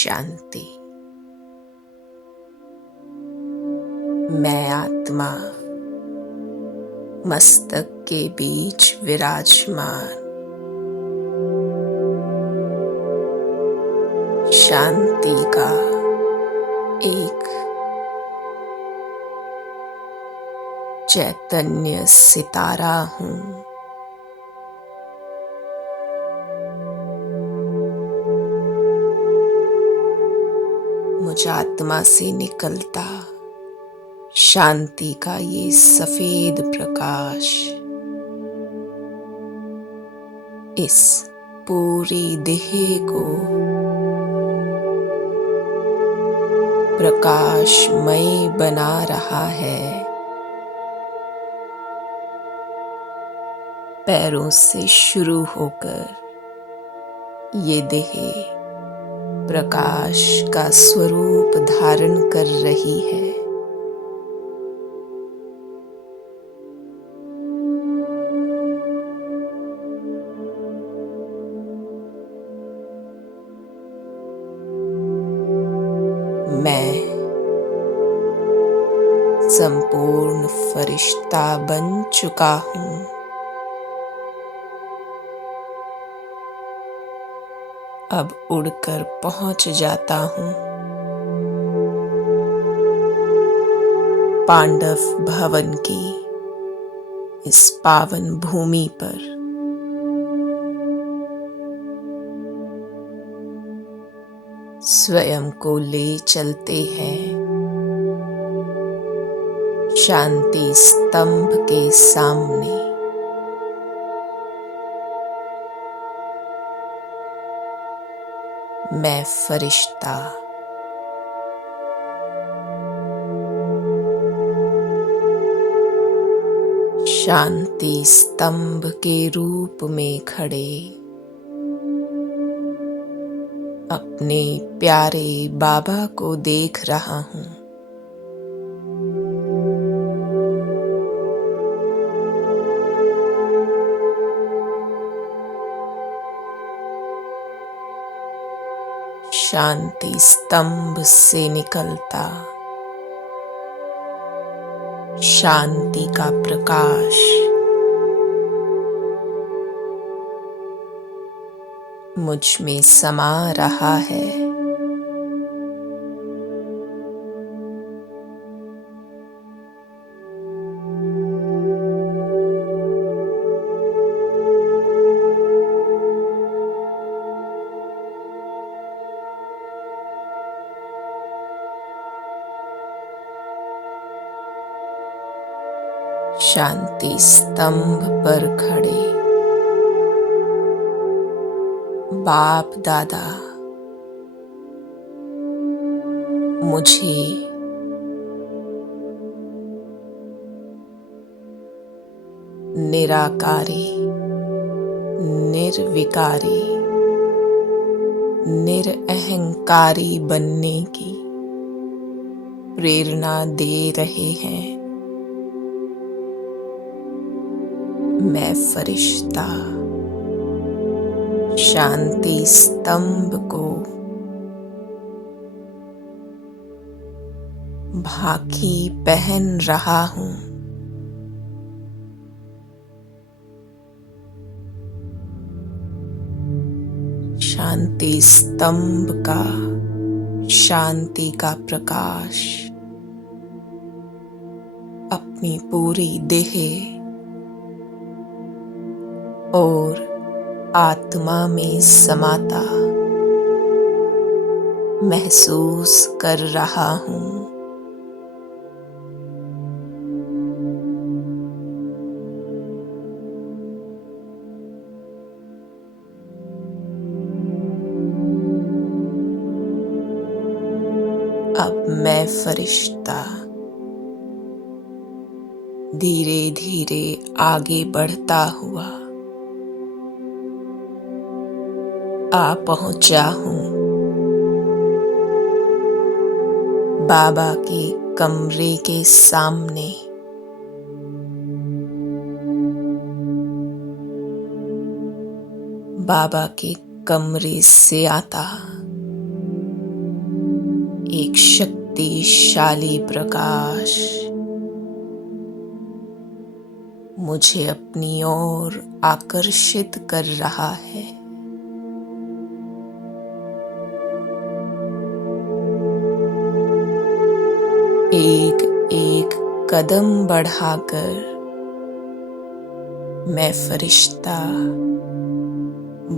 शांति। मैं आत्मा मस्तक के बीच विराजमान शांति का एक चैतन्य सितारा हूँ। मुझ आत्मा से निकलता शांति का ये सफेद प्रकाश इस पूरी देह को प्रकाशमय बना रहा है। पैरों से शुरू होकर ये देह प्रकाश का स्वरूप धारण कर रही है। मैं संपूर्ण फरिश्ता बन चुका हूँ। अब उड़कर पहुँच जाता हूँ पांडव भवन की इस पावन भूमि पर। स्वयं को ले चलते हैं शांति स्तंभ के सामने। मैं फरिश्ता शांति स्तंभ के रूप में खड़े अपने प्यारे बाबा को देख रहा हूँ। शांति स्तंभ से निकलता शांति का प्रकाश मुझ में समा रहा है। शांति स्तंभ पर खड़े बाप दादा मुझे निराकारी, निर्विकारी, निरअहंकारी बनने की प्रेरणा दे रहे हैं। मैं फरिश्ता शांति स्तंभ को भाकी पहन रहा हूँ। शांति स्तंभ का शांति का प्रकाश अपनी पूरी देह और आत्मा में समाता महसूस कर रहा हूँ। अब मैं फरिश्ता धीरे धीरे आगे बढ़ता हुआ आ पहुंचा हूँ बाबा के कमरे के सामने। बाबा के कमरे से आता एक शक्तिशाली प्रकाश मुझे अपनी ओर आकर्षित कर रहा है। एक एक कदम बढ़ाकर मैं फरिश्ता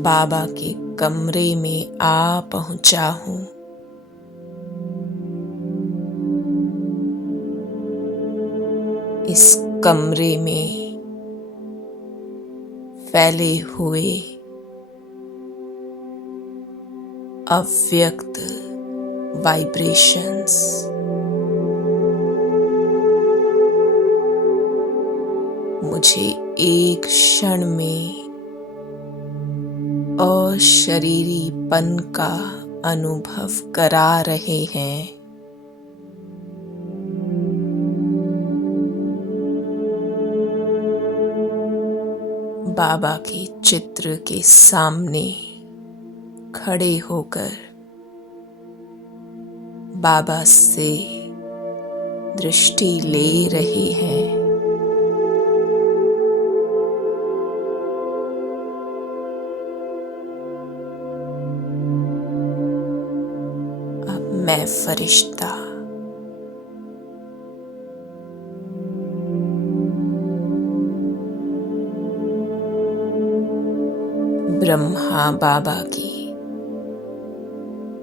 बाबा के कमरे में आ पहुंचा हूं। इस कमरे में फैले हुए अव्यक्त वाइब्रेशंस मुझे एक क्षण में अशरीरीपन का अनुभव करा रहे हैं। बाबा के चित्र के सामने खड़े होकर बाबा से दृष्टि ले रहे हैं। अब मैं फरिश्ता ब्रह्मा बाबा की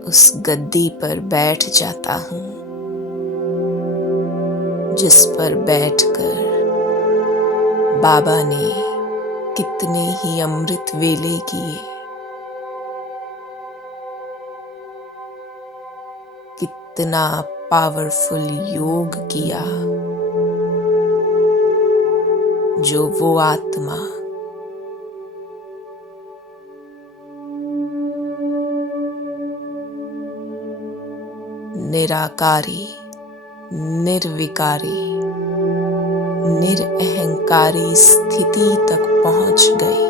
उस गद्दी पर बैठ जाता हूं जिस पर बैठकर बाबा ने कितने ही अमृत वेले किए, कितना पावरफुल योग किया, जो वो आत्मा निराकारी, निर्विकारी, निरअहंकारी स्थिति तक पहुंच गई।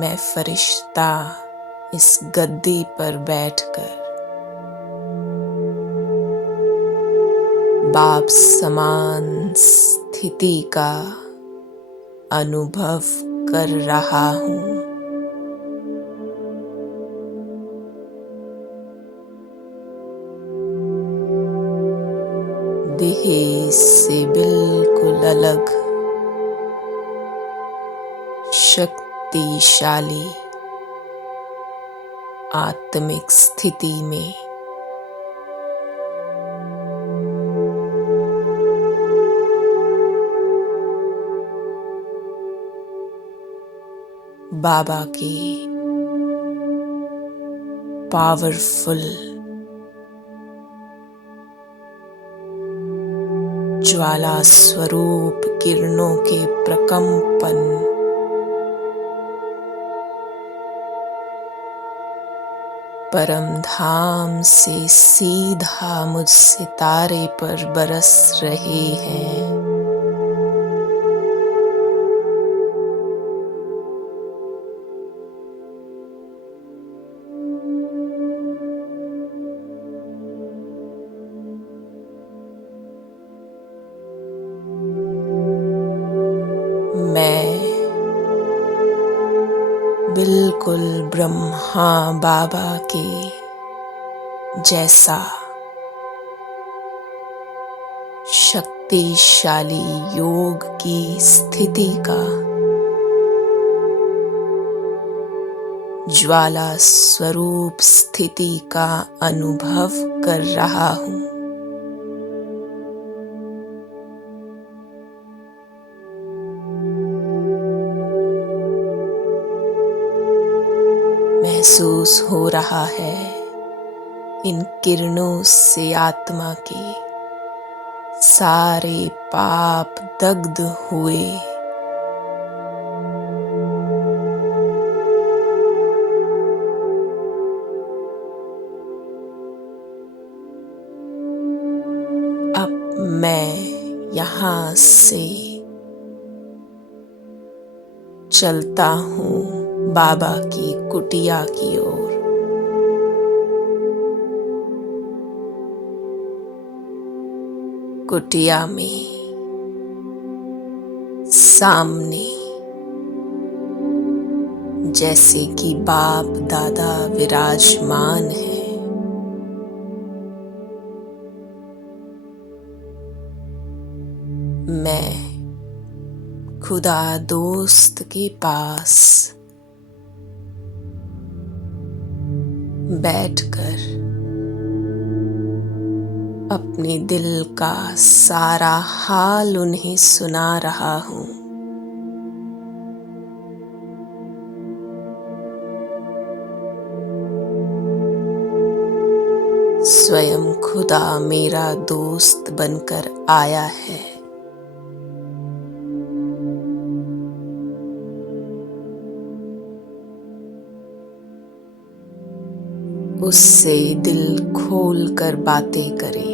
मैं फरिश्ता इस गद्दी पर बैठकर बाप समान स्थिति का अनुभव कर रहा हूं। देह से बिल्कुल अलग शक्तिशाली आत्मिक स्थिति में बाबा के पावरफुल ज्वाला स्वरूप किरणों के प्रकंपन परम धाम से सीधा मुझ सितारे पर बरस रहे हैं। मैं बिल्कुल ब्रह्मा बाबा के जैसा शक्तिशाली योग की स्थिति का ज्वाला स्वरूप स्थिति का अनुभव कर रहा हूं। महसूस हो रहा है इन किरणों से आत्मा के सारे पाप दग्ध हुए। अब मैं यहाँ से चलता हूँ बाबा की कुटिया की ओर। कुटिया में सामने जैसे कि बाप दादा विराजमान है, मैं खुदा दोस्त के पास बैठकर अपने दिल का सारा हाल उन्हें सुना रहा हूँ। स्वयं खुदा मेरा दोस्त बनकर आया है। उससे दिल खोल कर बातें करें।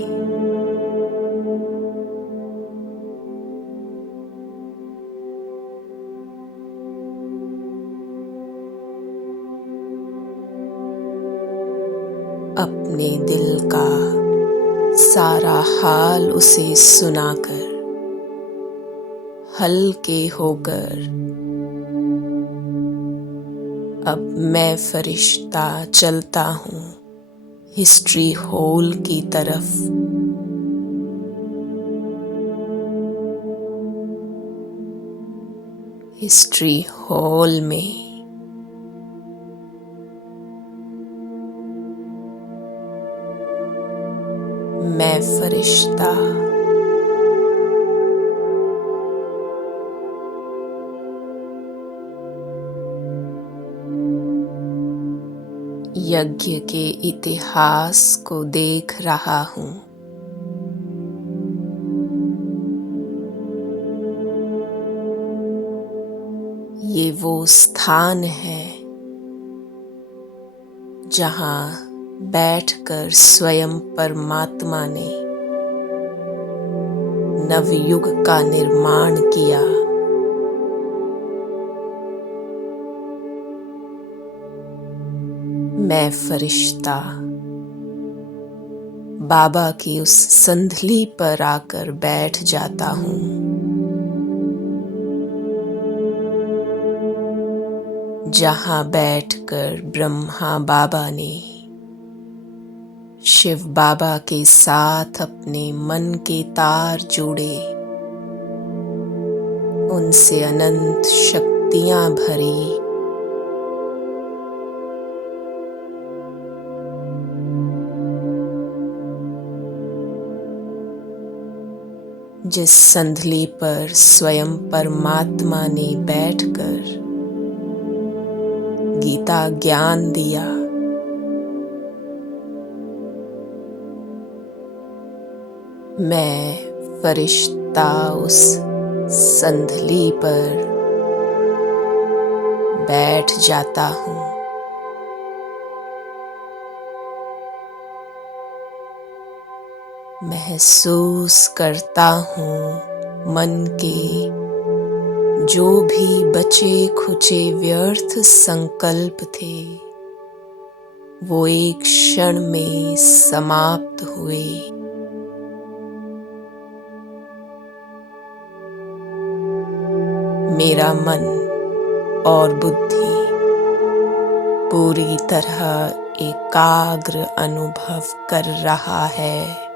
अपने दिल का सारा हाल उसे सुनाकर हल्के होकर अब मैं फरिश्ता चलता हूँ हिस्ट्री हॉल की तरफ। हिस्ट्री हॉल में मैं फरिश्ता यज्ञ के इतिहास को देख रहा हूँ। ये वो स्थान है जहाँ बैठकर स्वयं परमात्मा ने नवयुग का निर्माण किया। मैं फरिश्ता बाबा की उस संधली पर आकर बैठ जाता हूँ जहाँ बैठकर ब्रह्मा बाबा ने शिव बाबा के साथ अपने मन के तार जोड़े, उनसे अनंत शक्तियां भरी। जिस संधली पर स्वयं परमात्मा ने बैठकर गीता ज्ञान दिया, मैं फरिश्ता उस संधली पर बैठ जाता हूँ। महसूस करता हूँ मन के जो भी बचे खुचे व्यर्थ संकल्प थे वो एक क्षण में समाप्त हुए। मेरा मन और बुद्धि पूरी तरह एकाग्र अनुभव कर रहा है।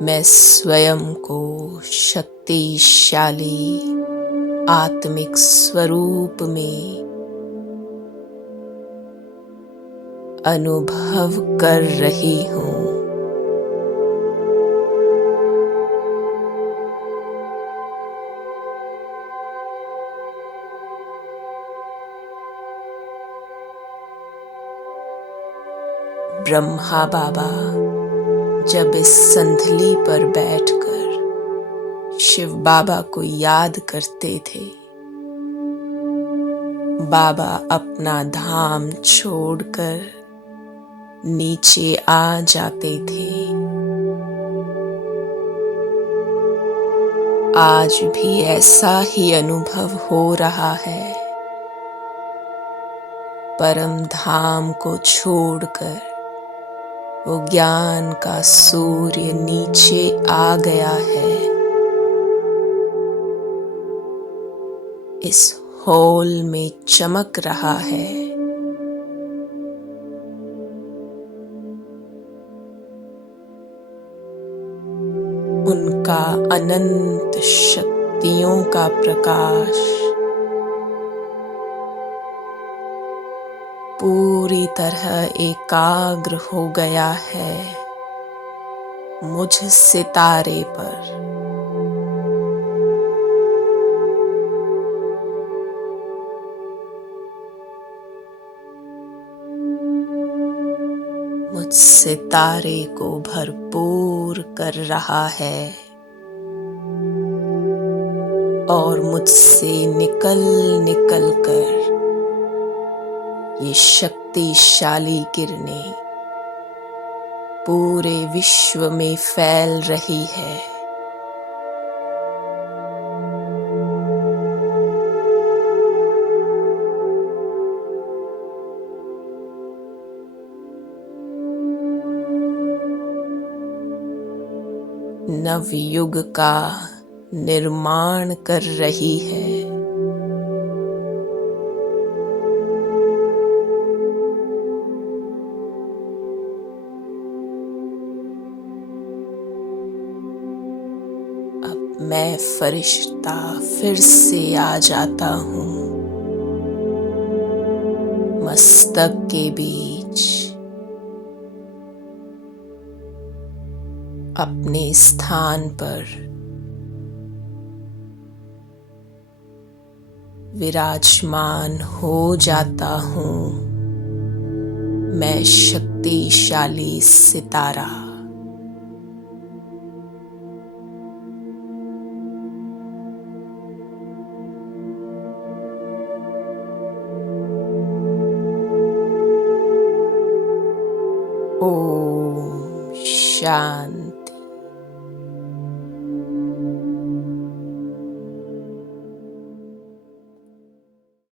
मैं स्वयं को शक्तिशाली आत्मिक स्वरूप में अनुभव कर रही हूँ। ब्रह्मा बाबा जब इस संधली पर बैठकर शिव बाबा को याद करते थे, बाबा अपना धाम छोड़कर नीचे आ जाते थे, आज भी ऐसा ही अनुभव हो रहा है। परम धाम को छोड़कर वो ज्ञान का सूर्य नीचे आ गया है। इस हॉल में चमक रहा है। उनका अनंत शक्तियों का प्रकाश पूरी तरह एकाग्र हो गया है मुझ सितारे पर। मुझ सितारे को भरपूर कर रहा है और मुझसे निकल निकल कर ये शक्तिशाली किरणें पूरे विश्व में फैल रही है। नवयुग का निर्माण कर रही है। अब मैं फरिश्ता फिर से आ जाता हूँ मस्तक के बीच, अपने स्थान पर विराजमान हो जाता हूँ मैं शक्तिशाली सितारा। ओम शांति।